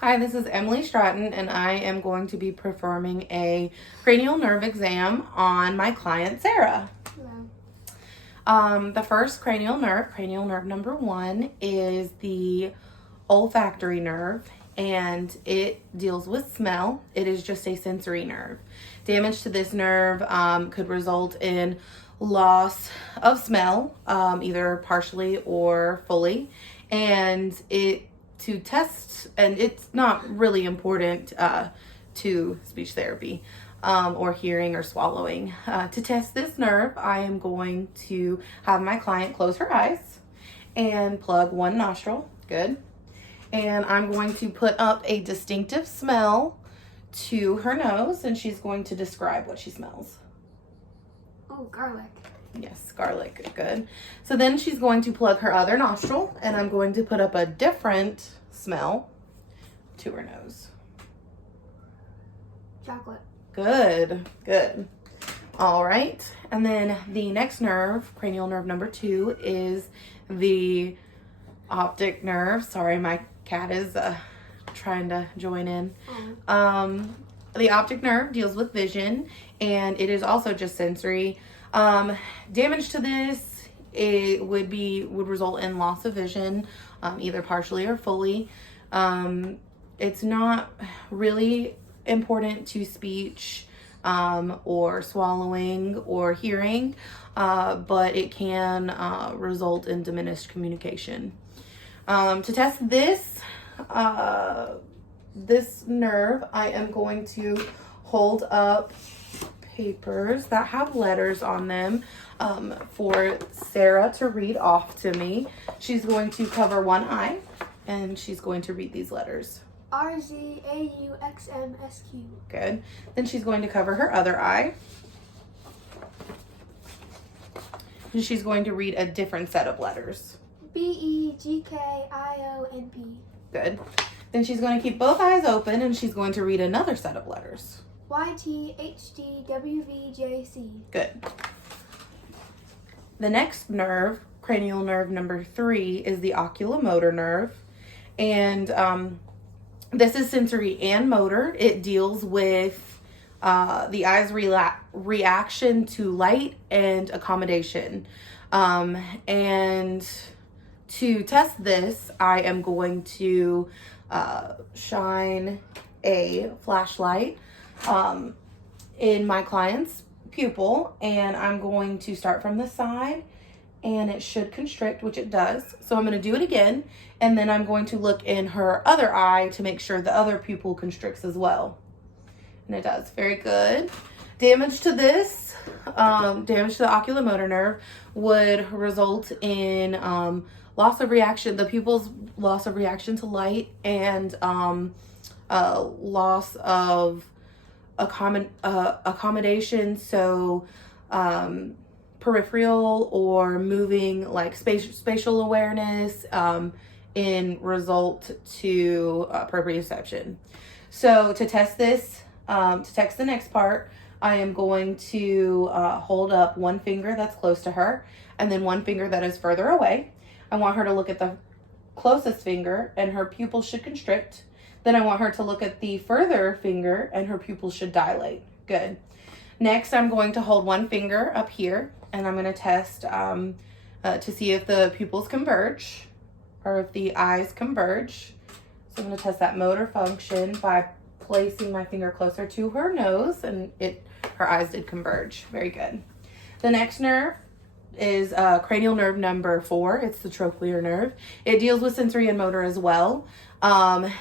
Hi, this is Emily Stratton, and I am going to be performing a cranial nerve exam on my client, Sara. Hello. The first cranial nerve number 1, is the olfactory nerve, and it deals with smell. It is just a sensory nerve. Damage to this nerve could result in loss of smell, either partially or fully, and to test, and it's not really important to speech therapy or hearing or swallowing. To test this nerve, I am going to have my client close her eyes and plug one nostril. Good. And I'm going to put up a distinctive smell to her nose, and she's going to describe what she smells. Oh, garlic. Yes, garlic. Good. So then she's going to plug her other nostril, and I'm going to put up a different smell to her nose. Chocolate. Good. Good. All right. And then the next nerve, cranial nerve number 2, is the optic nerve. Sorry, my cat is trying to join in. The optic nerve deals with vision, and it is also just sensory. Damage to this, it would result in loss of vision, either partially or fully. It's not really important to speech or swallowing or hearing, but it can result in diminished communication. To test this nerve, I am going to hold up papers that have letters on them for Sara to read off to me. She's going to cover one eye, and she's going to read these letters. RZAUXMSQ. Good. Then she's going to cover her other eye. And she's going to read a different set of letters. BEGKIONP. Good. Then she's going to keep both eyes open, and she's going to read another set of letters. YTHDWVJC. Good. The next nerve, cranial nerve number 3, is the oculomotor nerve. And this is sensory and motor. It deals with the eye's reaction to light and accommodation. And to test this, I am going to shine a flashlight in my client's pupil, and I'm going to start from the side, and it should constrict, which it does. So I'm going to do it again, and then I'm going to look in her other eye to make sure the other pupil constricts as well. And it does. Very good. Damage to this, damage to the oculomotor nerve would result in loss of reaction, the pupil's loss of reaction to light, and loss of accommodation, so peripheral or moving, like spatial awareness, in result to proprioception. So to test this, to test the next part, I am going to hold up one finger that's close to her and then one finger that is further away. I want her to look at the closest finger, and her pupil should constrict. Then I want her to look at the further finger, and her pupil should dilate. Good. Next, I'm going to hold one finger up here, and I'm going to test to see if the pupils converge or if the eyes converge. So I'm going to test that motor function by placing my finger closer to her nose, and her eyes did converge. Very good. The next nerve is cranial nerve number 4. It's the trochlear nerve. It deals with sensory and motor as well.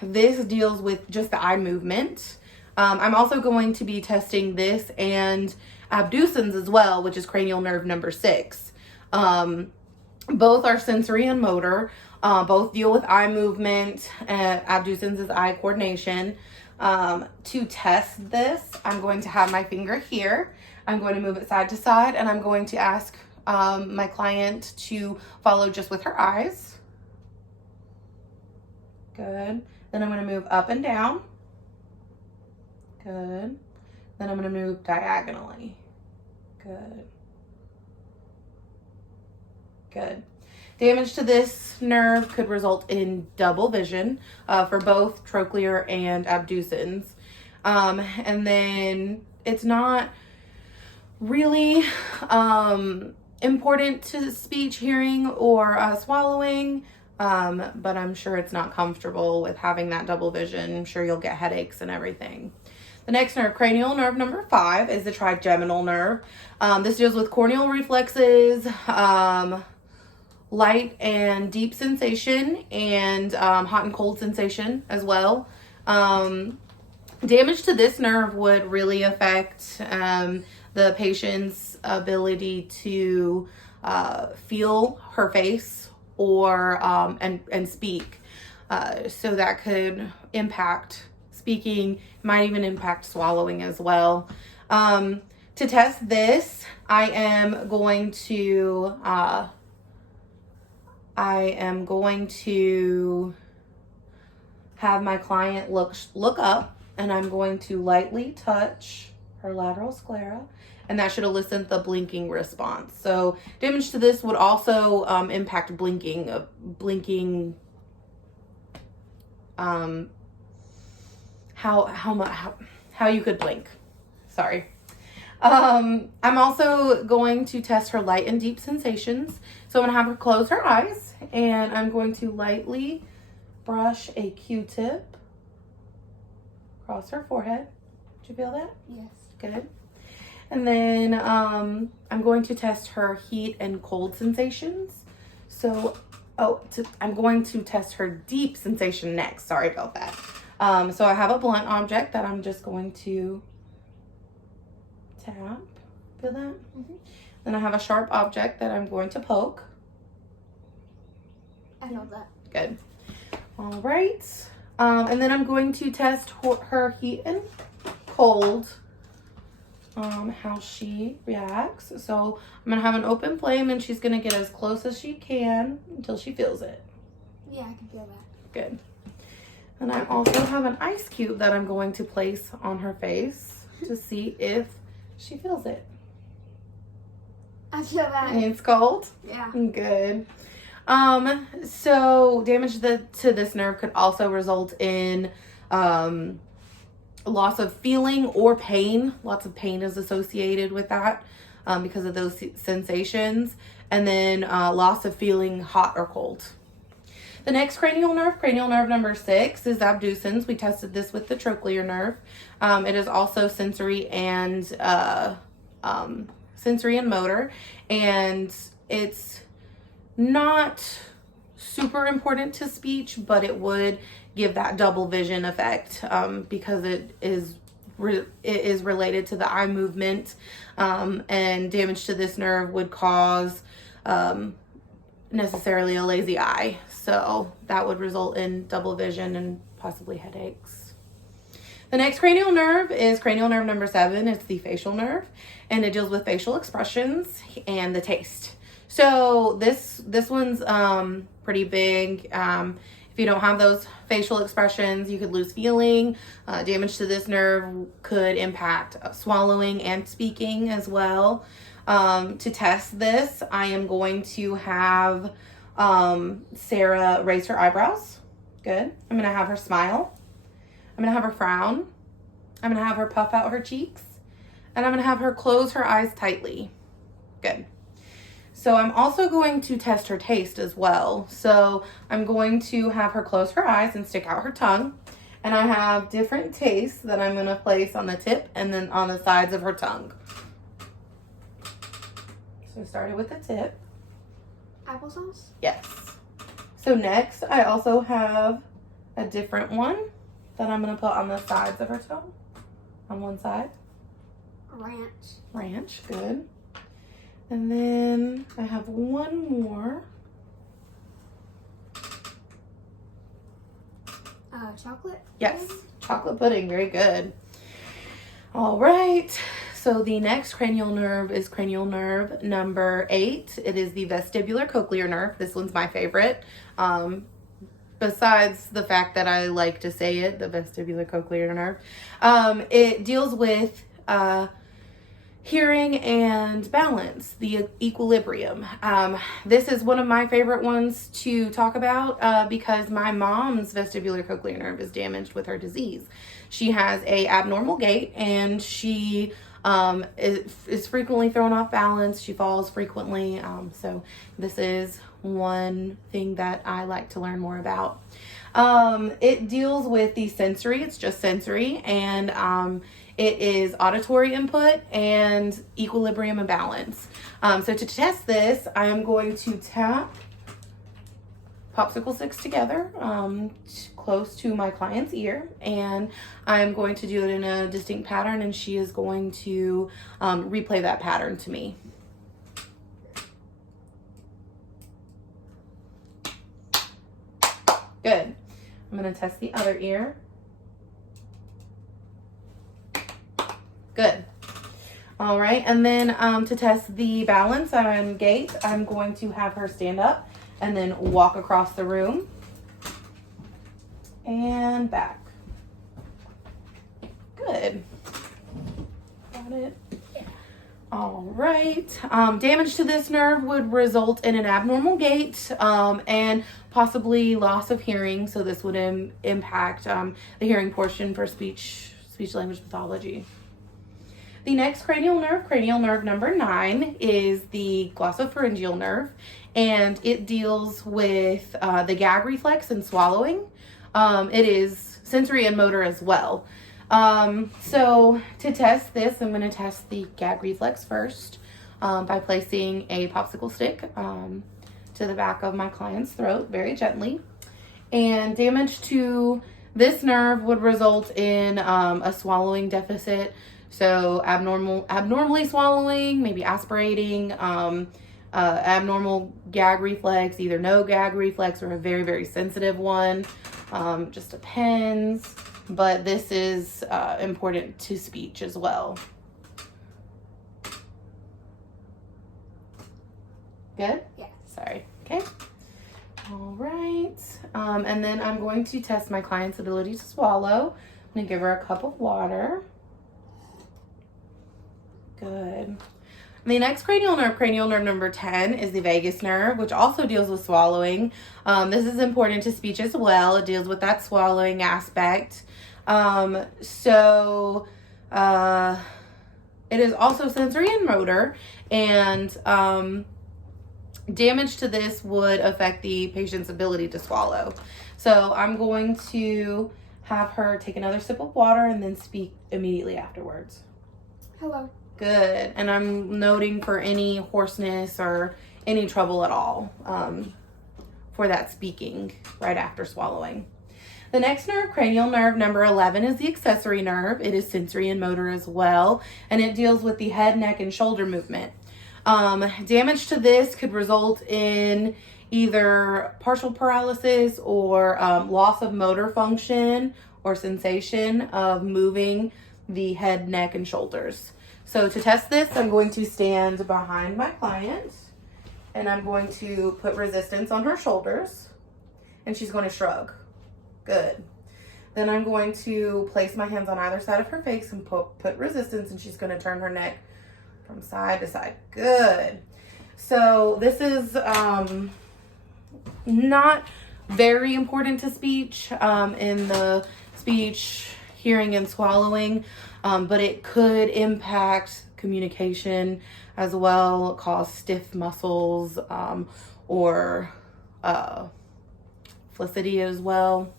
This deals with just the eye movement. I'm also going to be testing this and abducens as well, which is cranial nerve number 6. Both are sensory and motor. Both deal with eye movement. Abducens is eye coordination. To test this, I'm going to have my finger here. I'm going to move it side to side, and I'm going to ask my client to follow just with her eyes. Good. Then I'm going to move up and down. Good. Then I'm going to move diagonally. Good. Good. Damage to this nerve could result in double vision for both trochlear and abducens. And then it's not really important to speech, hearing, or swallowing, but I'm sure it's not comfortable with having that double vision. I'm sure you'll get headaches and everything. The next nerve, cranial nerve number 5, is the trigeminal nerve. This deals with corneal reflexes, light and deep sensation, and hot and cold sensation as well. Damage to this nerve would really affect the patient's ability to feel her face or and speak. So that could impact speaking, might even impact swallowing as well. To test this, I am going to have my client look up, and I'm going to lightly touch her lateral sclera, and that should elicit the blinking response. So damage to this would also impact blinking, how you could blink. Sorry. I'm also going to test her light and deep sensations. So I'm going to have her close her eyes, and I'm going to lightly brush a Q-tip across her forehead. Did you feel that? Yes. Good. And then I'm going to test her heat and cold sensations. So, I'm going to test her deep sensation next. Sorry about that. So I have a blunt object that I'm just going to tap. Feel that? Mm-hmm. Then I have a sharp object that I'm going to poke. I know that. Good. All right. And then I'm going to test her heat and cold, how she reacts. So I'm going to have an open flame, and she's going to get as close as she can until she feels it. Yeah, I can feel that. Good. And I also have an ice cube that I'm going to place on her face to see if she feels it. I feel that. It's cold? Yeah. Good. So damage to this nerve could also result in loss of feeling or pain. Lots of pain is associated with that because of those sensations. And then loss of feeling hot or cold. The next cranial nerve number 6, is abducens. We tested this with the trochlear nerve. It is also sensory and motor, and it's not super important to speech, but it would give that double vision effect because it is related to the eye movement, and damage to this nerve would cause necessarily a lazy eye, so that would result in double vision and possibly headaches. The next cranial nerve is cranial nerve number 7. It's the facial nerve, and it deals with facial expressions and the taste. So this one's pretty big. If you don't have those facial expressions, you could lose feeling. Damage to this nerve could impact swallowing and speaking as well. To test this, I am going to have Sara raise her eyebrows. Good. I'm going to have her smile. I'm going to have her frown. I'm going to have her puff out her cheeks. And I'm going to have her close her eyes tightly. Good. So I'm also going to test her taste as well. So I'm going to have her close her eyes and stick out her tongue. And I have different tastes that I'm going to place on the tip and then on the sides of her tongue. So I started with the tip. Applesauce? Yes. So next, I also have a different one that I'm going to put on the sides of her tongue. On one side. Ranch. Ranch, good. And then I have one more. Chocolate? Yes, chocolate pudding, very good. All right. So the next cranial nerve is cranial nerve number 8. It is the vestibular cochlear nerve. This one's my favorite. Besides the fact that I like to say it, the vestibular cochlear nerve. It deals with hearing and balance, the equilibrium. This is one of my favorite ones to talk about because my mom's vestibular cochlear nerve is damaged with her disease. She has a abnormal gait, and she is frequently thrown off balance. She falls frequently. So this is one thing that I like to learn more about. It deals with the sensory. It's just sensory, and it is auditory input and equilibrium and balance. So to test this, I am going to tap popsicle sticks together close to my client's ear, and I'm going to do it in a distinct pattern, and she is going to replay that pattern to me. Good. I'm going to test the other ear. Good. All right, and then to test the balance and gait, I'm going to have her stand up and then walk across the room and back. Good. Got it. All right. Damage to this nerve would result in an abnormal gait and possibly loss of hearing. So this would impact the hearing portion for speech language pathology. The next cranial nerve number 9, is the glossopharyngeal nerve, and it deals with the gag reflex and swallowing. It is sensory and motor as well. So to test this, I'm going to test the gag reflex first by placing a popsicle stick to the back of my client's throat very gently. And damage to this nerve would result in a swallowing deficit. So abnormally swallowing, maybe aspirating, abnormal gag reflex, either no gag reflex or a very, very sensitive one. Just depends. But this is important to speech as well. Good? Yeah. Sorry. Okay. All right. And then I'm going to test my client's ability to swallow. I'm going to give her a cup of water. Good. The next cranial nerve number 10, is the vagus nerve, which also deals with swallowing. This is important to speech as well. It deals with that swallowing aspect. It is also sensory and motor, and damage to this would affect the patient's ability to swallow. So I'm going to have her take another sip of water and then speak immediately afterwards. Hello. Good. And I'm noting for any hoarseness or any trouble at all for that speaking right after swallowing. The next nerve, cranial nerve number 11, is the accessory nerve. It is sensory and motor as well, and it deals with the head, neck, and shoulder movement. Damage to this could result in either partial paralysis or loss of motor function or sensation of moving the head, neck, and shoulders. So to test this, I'm going to stand behind my client, and I'm going to put resistance on her shoulders, and she's going to shrug. Good. Then I'm going to place my hands on either side of her face and put resistance, and she's going to turn her neck from side to side. Good. So this is not very important to speech in the speech, hearing, and swallowing, but it could impact communication as well, cause stiff muscles or flaccidity as well.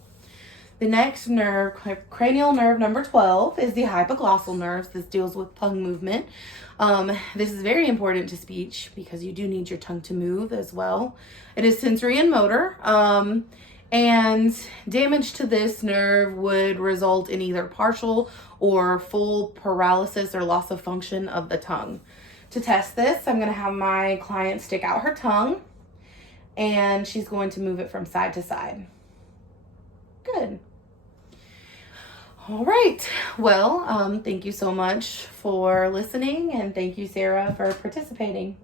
The next nerve, cranial nerve number 12, is the hypoglossal nerves. This deals with tongue movement. This is very important to speech because you do need your tongue to move as well. It is sensory and motor. And damage to this nerve would result in either partial or full paralysis or loss of function of the tongue. To test this, I'm going to have my client stick out her tongue, and she's going to move it from side to side. Good. All right. Well, thank you so much for listening, and thank you, Sarah, for participating.